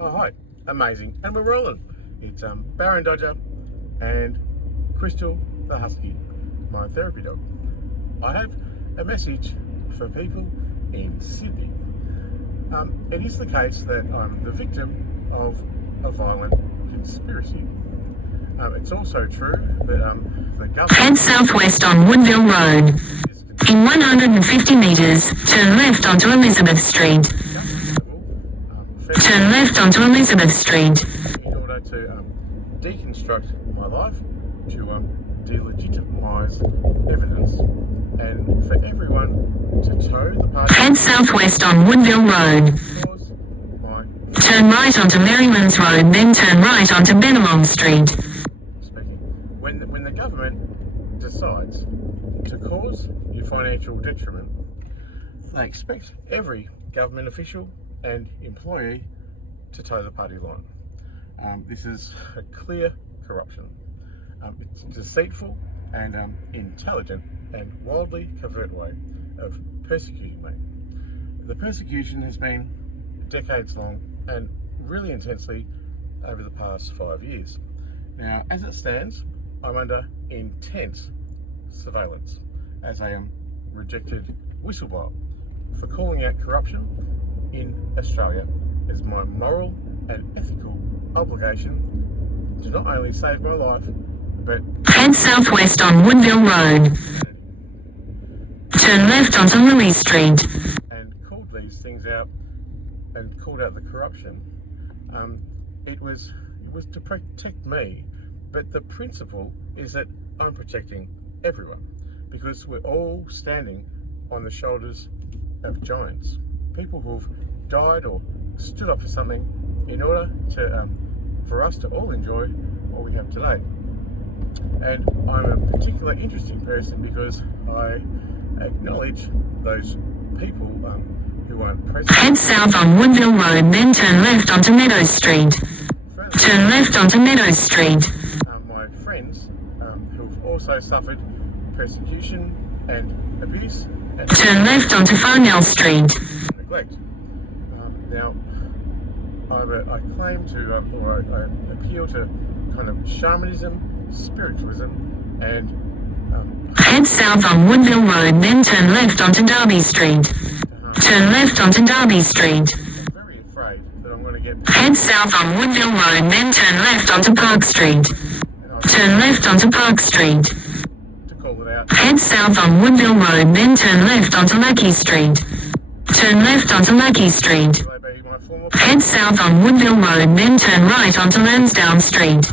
Oh, hi. Amazing. And we're rolling. It's Baron Dodger and Crystal the Husky, my therapy dog. I have a message for people in Sydney. It is the case that I'm the victim of a violent conspiracy. It's also true that the government... Head southwest on Woodville Road. In 150 metres, turn left onto Elizabeth Street. Turn left onto Elizabeth Street. In order to deconstruct my life, to delegitimise evidence, and for everyone to toe the party. Head southwest on Woodville Road. Turn right onto Marylands Road, then turn right onto Bennelong Street. When the government decides to cause you financial detriment, they expect every government official and employee to toe the party line. This is a clear corruption. It's deceitful and intelligent and wildly covert way of persecuting me. The persecution has been decades long and really intensely over the past 5 years. Now, as it stands, I'm under intense surveillance as a rejected whistleblower for calling out corruption in Australia as my moral and ethical obligation to not only save my life, but head southwest on Woodville Road. Turn left onto Lily Street. And called these things out and called out the corruption. It was to protect me, but the principle is that I'm protecting everyone because we're all standing on the shoulders of giants, people who've died or stood up for something in order to for us to all enjoy what we have today. And I'm a particularly interesting person because I acknowledge those people who aren't present. Head south on Woodville Road, then turn left onto Meadows Street. Turn left onto Meadows Street. My friends who've also suffered persecution and abuse. And turn left onto Farnell Street. Neglect. Now, I claim to, or I appeal to kind of shamanism, spiritualism, and... head south on Woodville Road, then turn left onto Derby Street. Turn left onto Derby Street. I'm very afraid that I'm going to get... head south on Woodville Road, then turn left onto Park Street. Turn left onto Park Street. To call it out. Head south on Woodville Road, then turn left onto Lackey Street. Turn left onto Lackey Street. Head south on Woodville Road, then turn right onto Lansdowne Street.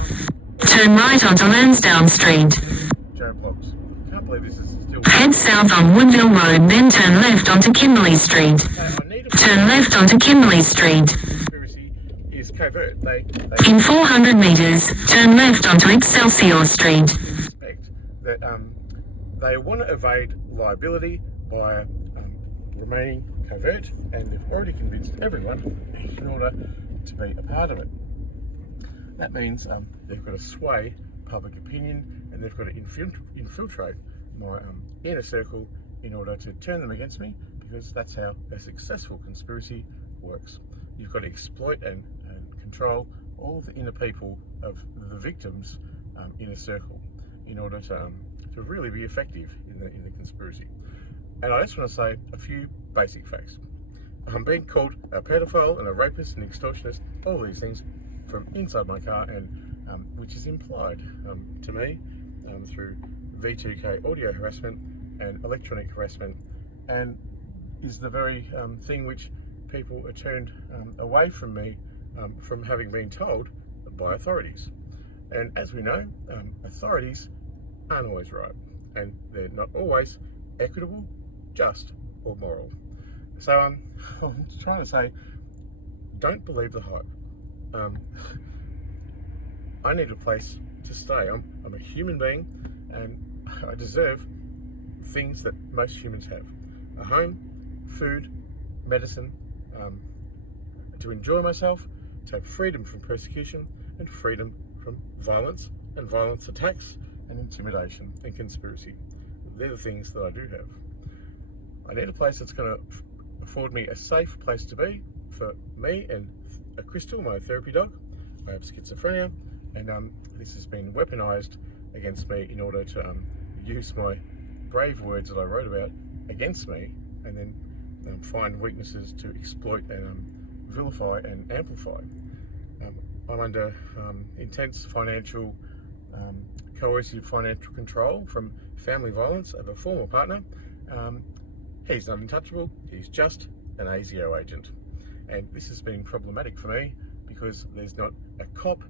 Turn right onto Lansdowne Street. Can't believe this is still... head south on Woodville Road, then turn left onto Kimberley Street. Turn left onto Kimberley Street. Conspiracy is covert. In 400 metres, turn left onto Excelsior Street. Suspect that they want to evade liability by remaining covert, and they've already convinced everyone in order to be a part of it. That means they've got to sway public opinion, and they've got to infiltrate my inner circle in order to turn them against me, because that's how a successful conspiracy works. You've got to exploit and control all of the inner people of the victim's inner circle in order to really be effective in the conspiracy. And I just want to say a few basic facts. I'm being called a pedophile and a rapist and extortionist, all these things, from inside my car, and which is implied to me through V2K audio harassment and electronic harassment, and is the very thing which people are turned away from me from having been told by authorities. And as we know, authorities aren't always right, and they're not always equitable, just, or moral. So I'm trying to say, don't believe the hype. I need a place to stay. I'm a human being, and I deserve things that most humans have: a home, food, medicine, to enjoy myself, to have freedom from persecution and freedom from violence and violence attacks and intimidation and conspiracy. They're the things that I do have. I need a place that's going to afford me a safe place to be for me and a Crystal, my therapy dog. I have schizophrenia, and this has been weaponized against me in order to use my brave words that I wrote about against me, and then find weaknesses to exploit and vilify and amplify. I'm under intense financial, coercive financial control from family violence of a former partner. He's not untouchable, he's just an ASIO agent. And this has been problematic for me because there's not a cop,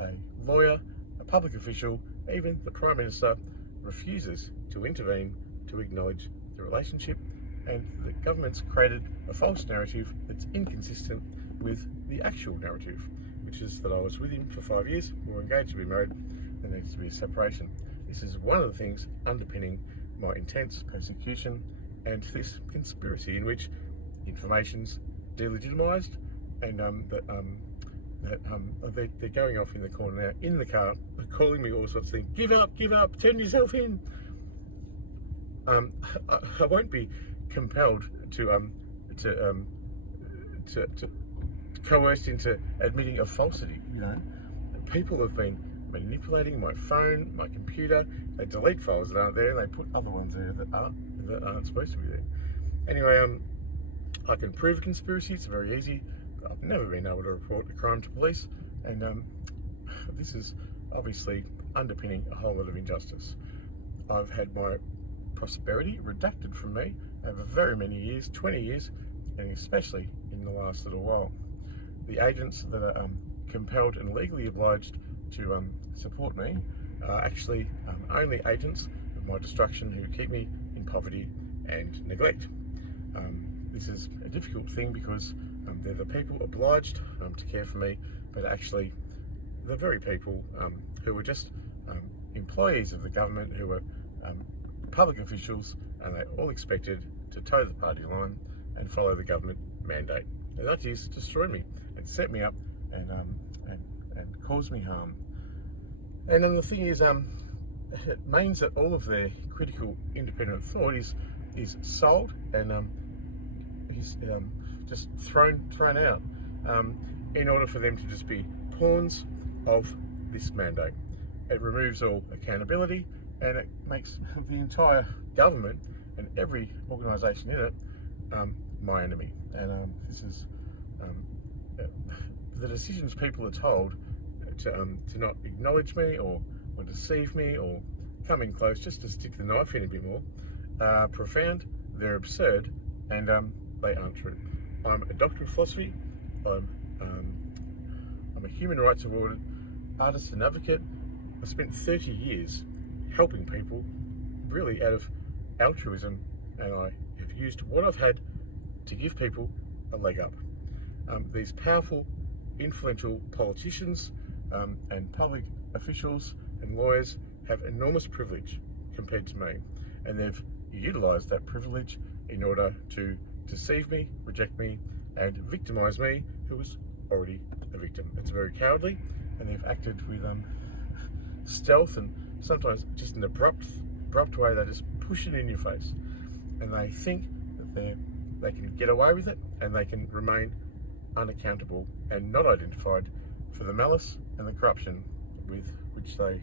a lawyer, a public official, even the Prime Minister refuses to intervene to acknowledge the relationship, and the government's created a false narrative that's inconsistent with the actual narrative, which is that I was with him for 5 years, we were engaged to be married, there needs to be a separation. This is one of the things underpinning my intense persecution and this conspiracy in which information's delegitimised, and they're going off in the corner now, in the car, calling me all sorts of things. Give up, turn yourself in. I won't be compelled to coerced into admitting a falsity. You know, people have been manipulating my phone, my computer. They delete files that aren't there, and they put other ones there that aren't supposed to be there. Anyway, I can prove a conspiracy. It's very easy. I've never been able to report a crime to police, and this is obviously underpinning a whole lot of injustice. I've had my prosperity redacted from me over very many years, 20 years, and especially in the last little while. The agents that are compelled and legally obliged to support me are actually only agents of my destruction who keep me in poverty and neglect. This is a difficult thing because they're the people obliged to care for me, but actually the very people who are just employees of the government, who are public officials, and they're all expected to toe the party line and follow the government mandate. And that is destroy me and set me up and cause me harm. And then the thing is, it means that all of their critical independent thought is sold and is just thrown out in order for them to just be pawns of this mandate. It removes all accountability, and it makes the entire government and every organisation in it my enemy. And this is the decisions people are told to not acknowledge me or deceive me or come in close just to stick the knife in a bit more are profound, they're absurd, and they aren't true. I'm a doctor of philosophy. I'm a human rights awarded artist and advocate. I spent 30 years helping people really out of altruism, and I have used what I've had to give people a leg up. These powerful, influential politicians and public officials and lawyers have enormous privilege compared to me, and they've utilised that privilege in order to deceive me, reject me, and victimise me, who was already a victim. It's very cowardly, and they've acted with stealth and sometimes just an abrupt way. They just push it in your face, and they think that they can get away with it, and they can remain unaccountable and not identified for the malice and the corruption with which they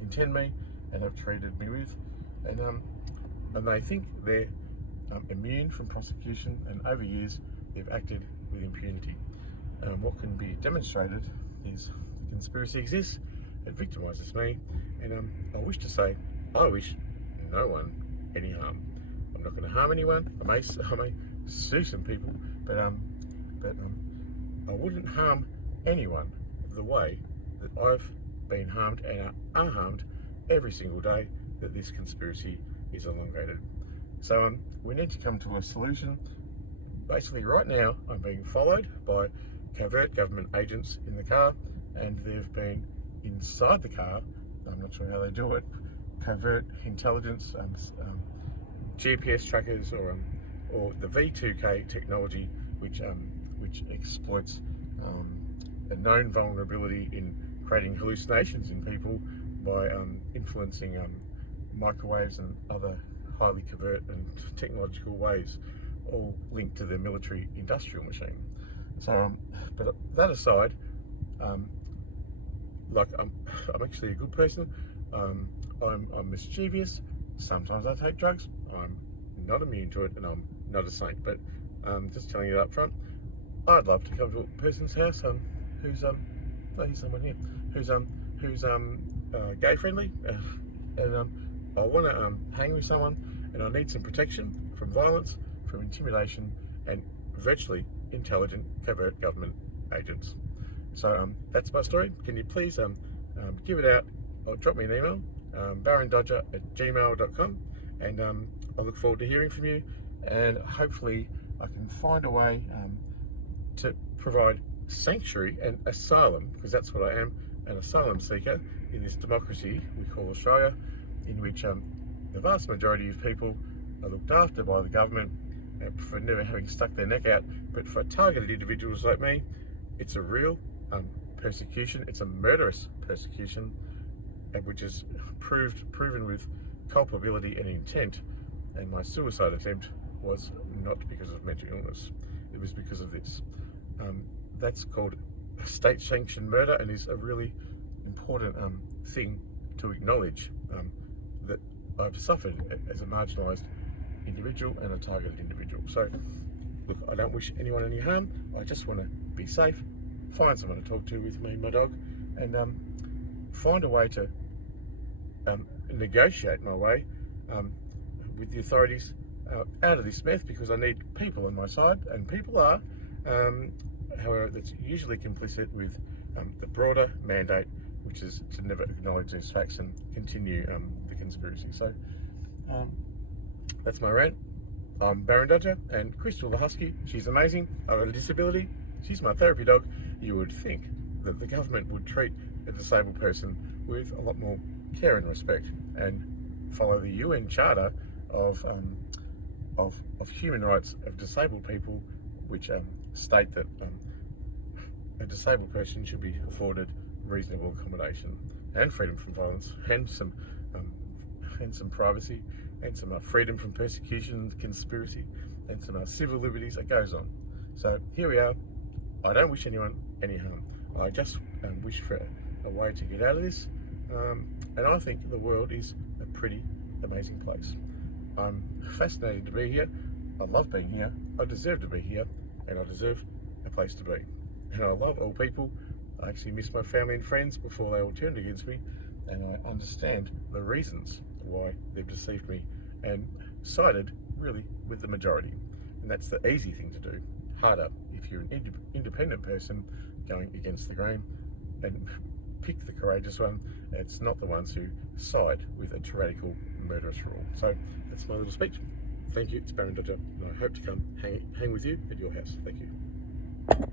intend me and have treated me with, and they think they're immune from prosecution, and over years they've acted with impunity. What can be demonstrated is the conspiracy exists, it victimises me, and I wish to say, I wish no one any harm. I'm not going to harm anyone. I may sue some people, but I wouldn't harm anyone the way that I've been harmed and are harmed every single day that this conspiracy is elongated. So we need to come to a solution. Basically, right now I'm being followed by covert government agents in the car, and they've been inside the car. I'm not sure how they do it. Covert intelligence, GPS trackers, or the V2K technology, which exploits a known vulnerability in creating hallucinations in people by influencing microwaves and other highly covert and technological ways, all linked to the military industrial machine. So, but that aside, like I'm actually a good person. I'm mischievous. Sometimes I take drugs. I'm not immune to it, and I'm not a saint. But just telling you up front, I'd love to come to a person's house who's there's someone here who's gay friendly, and I want to hang with someone, and I need some protection from violence, from intimidation, and virtually intelligent covert government agents. So that's my story. Can you please give it out or drop me an email, barondodger@gmail.com, and I look forward to hearing from you, and hopefully I can find a way to provide sanctuary and asylum, because that's what I am, an asylum seeker in this democracy we call Australia, in which the vast majority of people are looked after by the government for never having stuck their neck out. But for targeted individuals like me, it's a real persecution. It's a murderous persecution, which is proven with culpability and intent. And my suicide attempt was not because of mental illness. It was because of this. That's called state-sanctioned murder, and is a really important thing to acknowledge, that I've suffered as a marginalised individual and a targeted individual. So, look, I don't wish anyone any harm. I just want to be safe, find someone to talk to with me and my dog, and find a way to negotiate my way with the authorities out of this mess, because I need people on my side, and people are. However, that's usually complicit with the broader mandate, which is to never acknowledge these facts and continue the conspiracy. So that's my rant. I'm Baron Dodger, and Crystal the Husky, she's amazing. I've got a disability. She's my therapy dog. You would think that the government would treat a disabled person with a lot more care and respect, and follow the UN Charter of human rights of disabled people, which state that a disabled person should be afforded reasonable accommodation and freedom from violence, and some privacy, and some freedom from persecution and conspiracy, and some civil liberties. It goes on. So here we are. I don't wish anyone any harm. I just wish for a way to get out of this, and I think the world is a pretty amazing place. I'm fascinated to be here. I love being here. I deserve to be here, and I deserve a place to be. And I love all people. I actually miss my family and friends before they all turned against me, and I understand the reasons why they've deceived me and sided really with the majority. And that's the easy thing to do. Harder if you're an independent person going against the grain, and pick the courageous one. It's not the ones who side with a tyrannical, murderous rule. So that's my little speech. Thank you. It's Baron Dodger, and I hope to come hang with you at your house. Thank you.